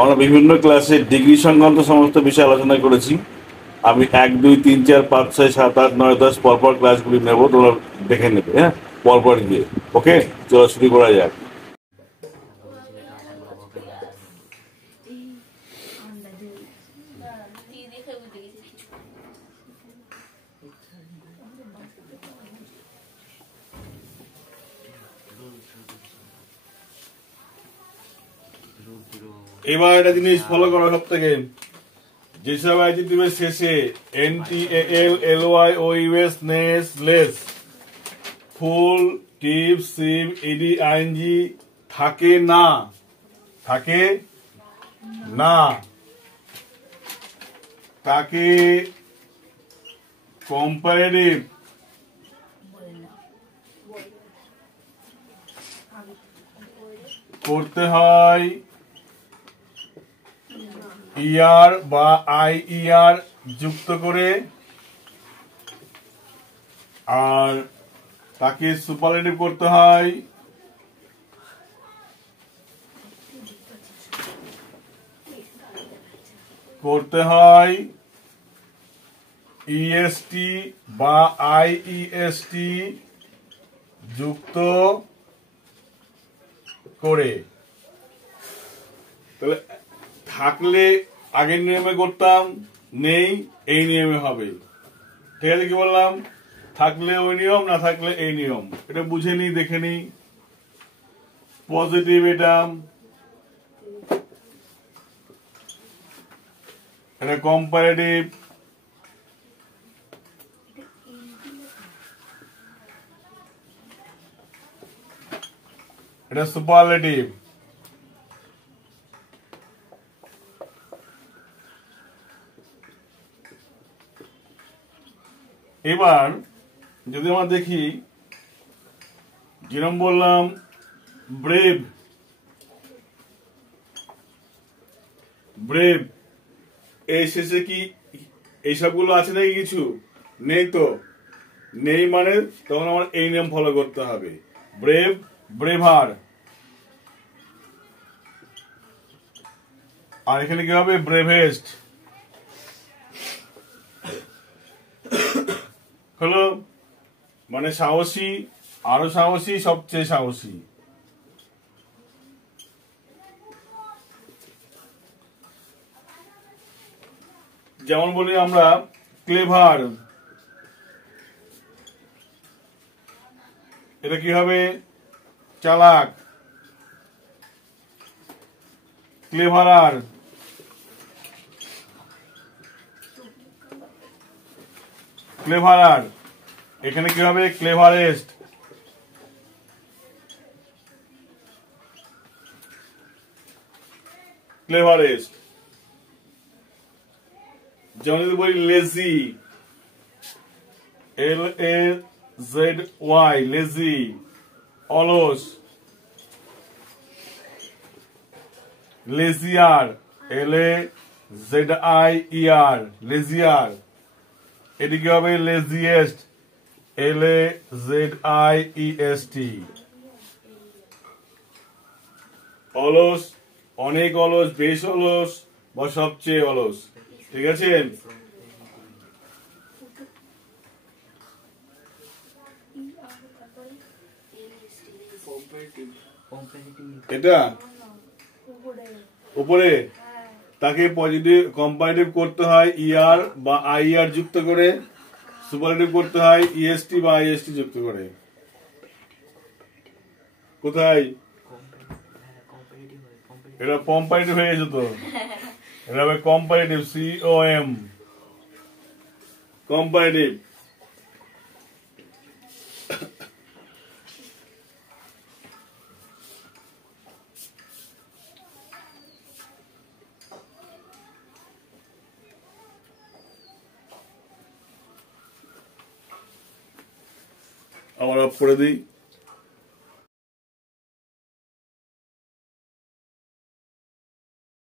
আমরা বিভিন্ন ক্লাসে ডিগ্রি সংক্রান্ত সমস্ত বিষয়ে আলোচনা করেছি। আমি 1, 2, 3, 4, 5, 6, 7, 8, 9, 10 পরপর ক্লাসগুলি নেব, তোমরা দেখে নেবে। হ্যাঁ, পরপর গিয়ে। ওকে, চলো শুরু করা যাক। এবার একটা জিনিস ফলো করো সব থেকে, যেসব অ্যাডজেক্টিভের শেষে NTAL, LY, OUS, নেস, লেস, ফুল, টিপ, সিম, ইডি, আইএনজি থাকে না, থাকে না, তাকে কম্পারেটিভ করতে হয় ইয়ার বা IER যুক্ত করে, আর তাকে সুপারলেটিভ করতে হয় EST বা IEST যুক্ত করে। তাহলে থাকলে আগের নিয়মে করতাম, নেই এই নিয়মে হবে। ঠিক আছে, কি বললাম? থাকলে ওই নিয়ম, না থাকলে এই নিয়ম। এটা বুঝে নি, দেখে নি। পজিটিভ, এটা কম্পারেটিভ, এটা সুপারলেটিভ। এবার যদি আমরা দেখি, যেরকম বললাম ব্রেভ, ব্রেভ এই শেষে কি এইসবগুলো আছে নাকি? কিছু নেই তো। নেই মানে তখন আমার এই নিয়ম ফলো করতে হবে। Brave, braver. আর এখানে কি হবে? ব্রেভেস্ট হলো, মানে সাহসী, আরো সাহসী, সবচেয়ে সাহসী। যেমন বলি আমরা ক্লেভার, এটা কি হবে? চালাক। Cleverer, cleverer. এখানে কি হবে? ক্লেভারেস্ট। ক্লেভারেস্ট। যেমন যদি বলি লেজি, LAZY, লেজি, অলস। লেজিয়ার, LAZIER, লেজিয়ার। এটি কি হবে? লেজিয়েস্ট, LAZIEST। অলস, অনেক অলস, বেশ অলস, বা সবচেয়ে অলস। ঠিক আছে? এটা উপরে, তাকে পজিটিভ কম্পারেটিভ করতে হয় ER বা IER যুক্ত করে, সুপারলেটিভ করতে হয় EST বা IST যুক্ত করে। কোথায়? এটা কম্পারেটিভ হয়ে গেছে তো। এটা হবে কম্পারেটিভ, COM, কম্পারেটিভ। আমরা পড়ে দিই।